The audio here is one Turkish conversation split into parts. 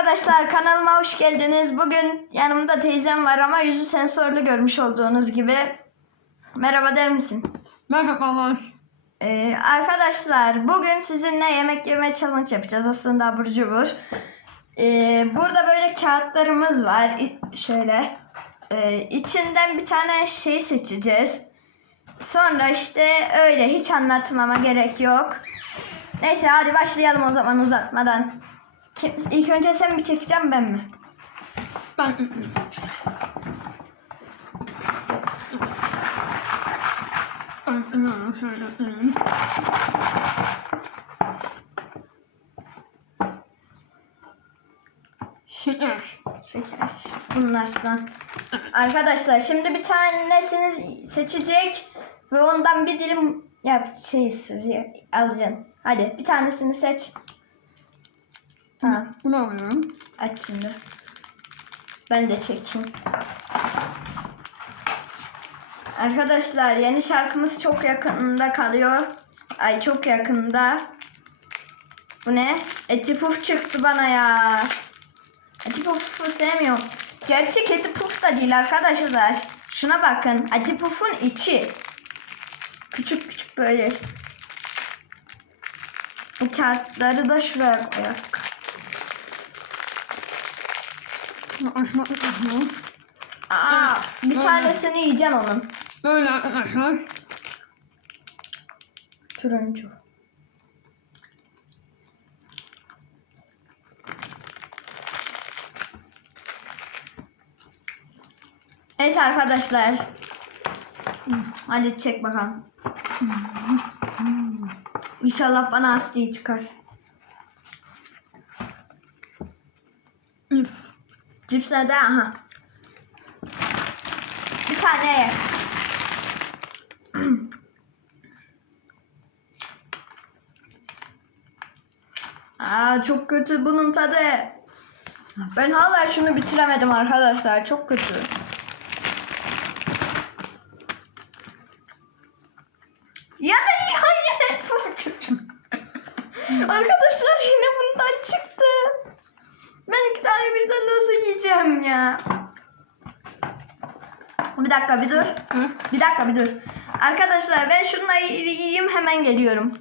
arkadaşlar kanalıma hoş geldiniz. Bugün yanımda teyzem var ama yüzü sensörlü görmüş olduğunuz gibi. Merhaba der misin? Merhabalar. Ee, arkadaşlar bugün sizinle yemek yeme challenge yapacağız aslında abur cubur. Ee, burada böyle kağıtlarımız var. İ- şöyle. Ee, içinden bir tane şey seçeceğiz. Sonra işte öyle hiç anlatmama gerek yok. Neyse hadi başlayalım o zaman uzatmadan. Kim, ilk önce sen mi çekeceğim ben mi? Ben Şeker. Şeker. Bunlardan. Arkadaşlar şimdi bir tanesini seçecek ve ondan bir dilim yap şey alacaksın. Hadi bir tanesini seç. Tamam Bunu alıyorum. aç şimdi. Ben de çekeyim. Arkadaşlar yeni şarkımız çok yakında kalıyor. Ay çok yakında. Bu ne? Eti puf çıktı bana ya. Eti pufu sevmiyorum. Gerçek eti puf da değil arkadaşlar. Şuna bakın. Eti pufun içi. Küçük küçük böyle. Bu kağıtları da şuraya koyak. Aa, bir tanesini yiyeceksin onun. Böyle arkadaşlar. Turuncu. Neyse arkadaşlar. Hadi çek bakalım. İnşallah bana Aslı'yı çıkar. Üf. Cipslerde aha. Bir tane ye. Aa çok kötü bunun tadı. Ben hala şunu bitiremedim arkadaşlar. Çok kötü. Ya hayır. arkadaşlar yine bundan çıktı. Ben iki tane birden nasıl yiyeceğim ya? Bir dakika bir dur. Hı? Bir dakika bir dur. Arkadaşlar ben şunları yiyeyim hemen geliyorum.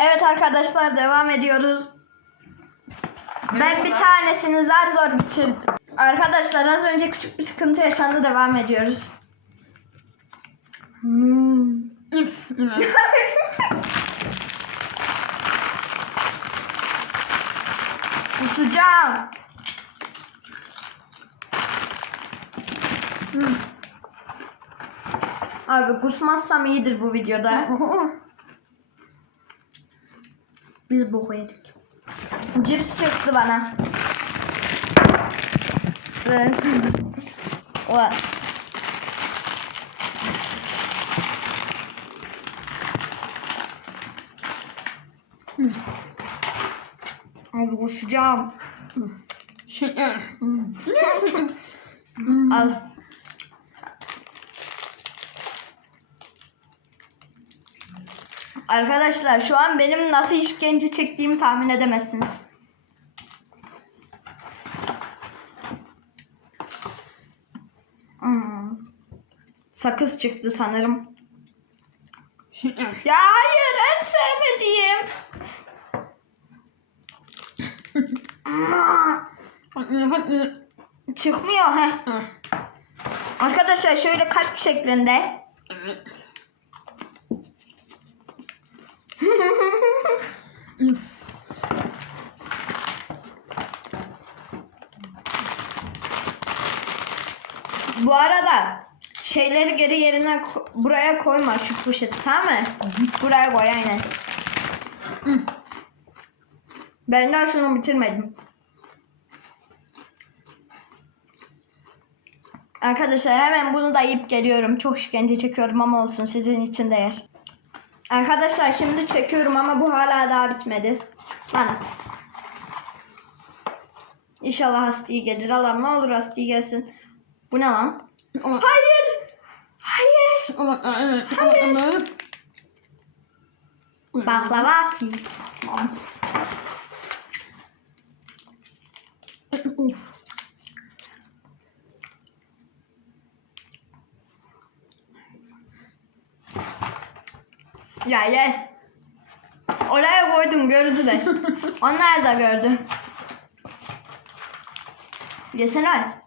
Evet arkadaşlar devam ediyoruz. Ben bir tanesini zar zor bitirdim. Arkadaşlar az önce küçük bir sıkıntı yaşandı devam ediyoruz. Hmm. Kusacağım. Hmm. Abi kusmazsam iyidir bu videoda. Biz boku yedik. Cips çıktı bana. Evet. Ulan. Abi kusacağım. Şeker. Al. Arkadaşlar şu an benim nasıl işkence çektiğimi tahmin edemezsiniz. Hmm. Sakız çıktı sanırım. Şeker. Ya hayır en sevmediğim. Hadi hadi. Çıkmıyor he. Ah, Arkadaşlar şöyle kalp şeklinde. Bu arada şeyleri geri yerine ko- buraya koyma şu poşeti tamam mı? Buraya koy aynen. Ben daha şunu bitirmedim. Arkadaşlar hemen bunu da yiyip geliyorum. Çok işkence çekiyorum ama olsun sizin için değer. Arkadaşlar şimdi çekiyorum ama bu hala daha bitmedi. Bana. İnşallah hastayı gelir. Allah'ım ne olur hastayı gelsin. Bu ne lan? Hayır. Hayır. Hayır. Ama- Baklava. Ya ye. Oraya koydum gördüler. Onlar da gördü. Yesene.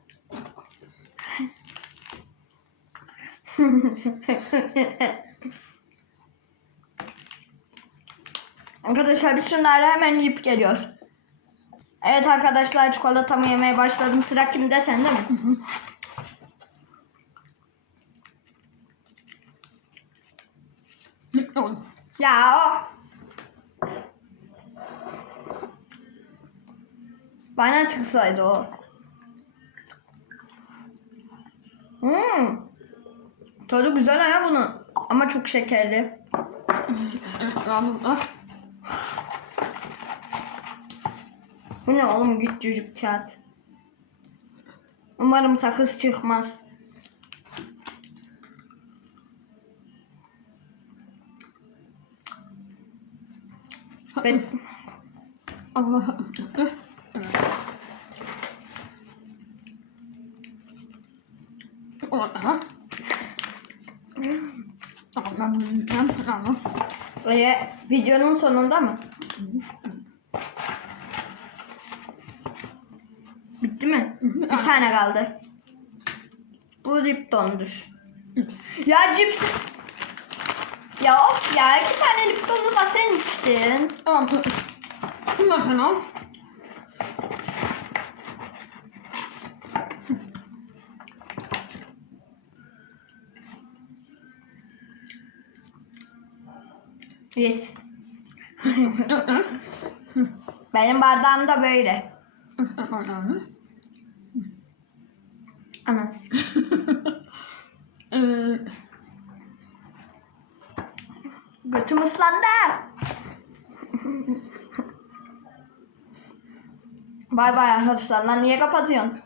Arkadaşlar biz şunları hemen yiyip geliyoruz. Evet arkadaşlar çikolatamı yemeye başladım. Sıra kimde sende mi? Ya o. Bana çıksaydı o. Hmm. Tadı güzel ya bunun. Ama çok şekerli. Bu ne oğlum küçücük kağıt. Umarım sakız çıkmaz. Ben Allah. Allah. Allah. Ee, videonun sonunda mı? Bitti mi? Bir tane kaldı. Bu Lipton'dur. Ya cips. Ya of ya iki tane Lipton'u da sen içtin. Allah. Bunlar fena. Yes. Benim bardağım da böyle. Anası. Götüm ıslandı. bay bay arkadaşlar. Lan niye kapatıyorsun?